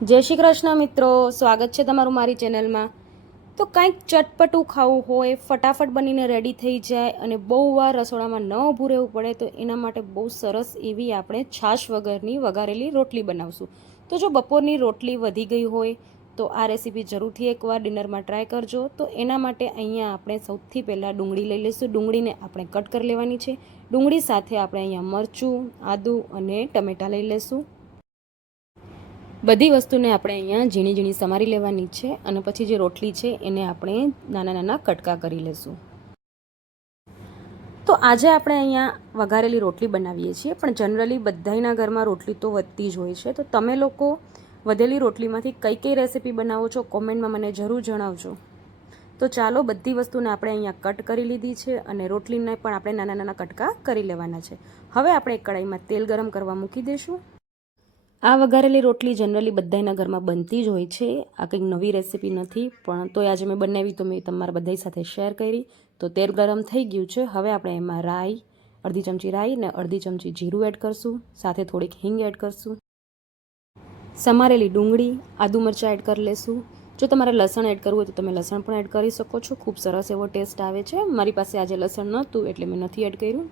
જય શ્રી કૃષ્ણ મિત્રો, સ્વાગત છે તમારું મારી ચેનલમાં। તો કંઈક ચટપટું ખાવું હોય, ફટાફટ બનીને રેડી થઈ જાય અને બહુ વાર રસોડામાં ન ઊભું રહેવું પડે તો એના માટે બહુ સરસ એવી આપણે છાશ વગરની વઘારેલી રોટલી બનાવશું। તો જો બપોરની રોટલી વધી ગઈ હોય તો આ રેસીપી જરૂરથી એકવાર ડિનરમાં ટ્રાય કરજો। તો એના માટે અહીંયા આપણે સૌથી પહેલાં ડુંગળી લઈ લઈશું। ડુંગળીને આપણે કટ કરી લેવાની છે। ડુંગળી સાથે આપણે અહીંયા મરચું, આદું અને ટમેટાં લઈ લઈશું। બધી વસ્તુને આપણે અહીંયા ઝીણી ઝીણી સમારી લેવાની છે અને પછી જે રોટલી છે એને આપણે નાના નાના કટકા કરી લેશું। તો આજે આપણે અહીંયા વઘારેલી રોટલી બનાવીએ છીએ, પણ જનરલી બધાના ઘરમાં રોટલી તો વધતી જ હોય છે। તો તમે લોકો વધેલી રોટલીમાંથી કઈ કઈ રેસીપી બનાવો છો કોમેન્ટમાં મને જરૂર જણાવજો। તો ચાલો, બધી વસ્તુને આપણે અહીંયા કટ કરી લીધી છે અને રોટલીને પણ આપણે નાના નાના કટકા કરી લેવાના છે। હવે આપણે એક કડાઈમાં તેલ ગરમ કરવા મૂકી દઈશું। આ વઘારેલી રોટલી જનરલી બધાના ઘરમાં બનતી જ હોય છે, આ કંઈક નવી રેસીપી નથી, પણ તોય આજે મેં બનાવી તો મેં તમારા બધા સાથે શેર કરી। તો તેલ ગરમ થઈ ગયું છે, હવે આપણે એમાં રાઈ, અડધી ચમચી રાઈ ને અડધી ચમચી જીરું એડ કરશું, સાથે થોડીક હિંગ એડ કરશું, સમારેલી ડુંગળી, આદુ મરચાં એડ કરી લેશું। જો તમારે લસણ એડ કરવું હોય તો તમે લસણ પણ એડ કરી શકો છો, ખૂબ સરસ એવો ટેસ્ટ આવે છે। મારી પાસે આજે લસણ નહોતું એટલે મેં નથી એડ કર્યું।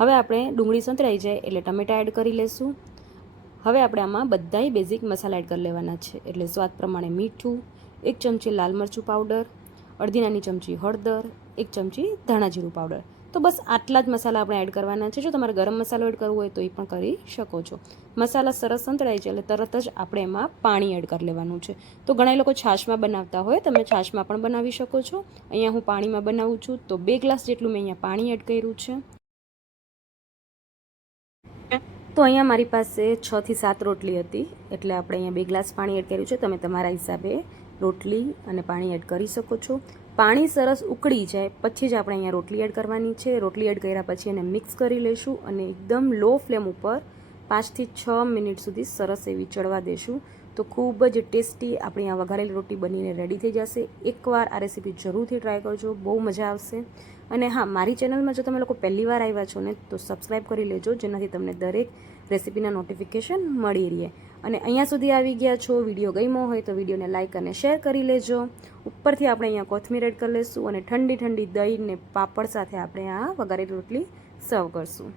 હવે આપણે ડુંગળી સંતરાઈ જાય એટલે ટમેટાં એડ કરી લેશું। હવે આપણે આમાં બધાય બેઝિક મસાલા એડ કરી લેવાના છે, એટલે સ્વાદ પ્રમાણે મીઠું, 1 ચમચી લાલ મરચું પાવડર, અડધી નાની ચમચી હળદર, 1 ચમચી ધાણા જીરું પાવડર। તો બસ આટલા જ મસાલા આપણે એડ કરવાના છે। જો તમારે ગરમ મસાલો એડ કરવો હોય તો એ પણ કરી શકો છો। મસાલા સરસ સંતળાય છે એટલે તરત જ આપણે એમાં પાણી એડ કરી લેવાનું છે। તો ઘણા લોકો છાશમાં બનાવતા હોય, તમે છાશમાં પણ બનાવી શકો છો। અહીંયા હું પાણીમાં બનાવું છું, તો 2 ગ્લાસ જેટલું મેં અહીંયા પાણી એડ કર્યું છે। તો અહીંયા મારી પાસે 6 થી 7 રોટલી હતી એટલે આપણે અહીંયા 2 ગ્લાસ પાણી એડ કર્યું છે। તમે તમારા હિસાબે રોટલી અને પાણી એડ કરી શકો છો। પાણી સરસ ઉકળી જાય પછી જ આપણે અહીંયા રોટલી એડ કરવાની છે। રોટલી એડ કર્યા પછી એને મિક્સ કરી લઈશું અને એકદમ લો ફ્લેમ ઉપર 5 થી 6 મિનિટ સુધી સરસ એવી ચડવા દઈશું। તો ખૂબ જ ટેસ્ટી આપણી આ વઘારેલી રોટલી બનીને રેડી થઈ જશે। એકવાર આ રેસીપી જરૂરથી ટ્રાય કરજો, બહુ મજા આવશે। અને હા, મારી ચેનલમાં જો તમે લોકો પહેલી વાર આવ્યા છો ને તો સબસ્ક્રાઈબ કરી લેજો, જેનાથી તમને દરેક રેસીપીના નોટિફિકેશન મળી રહે। અને અહીંયા સુધી આવી ગયા છો, વિડીયો ગમ્યો હોય તો વિડીયોને લાઇક અને શેર કરી લેજો। ઉપરથી આપણે અહીંયા કોથમીર એડ કરી લઈશું અને ઠંડી ઠંડી દહીં ને પાપડ સાથે આપણે આ વઘારેલી રોટલી સર્વ કરશું।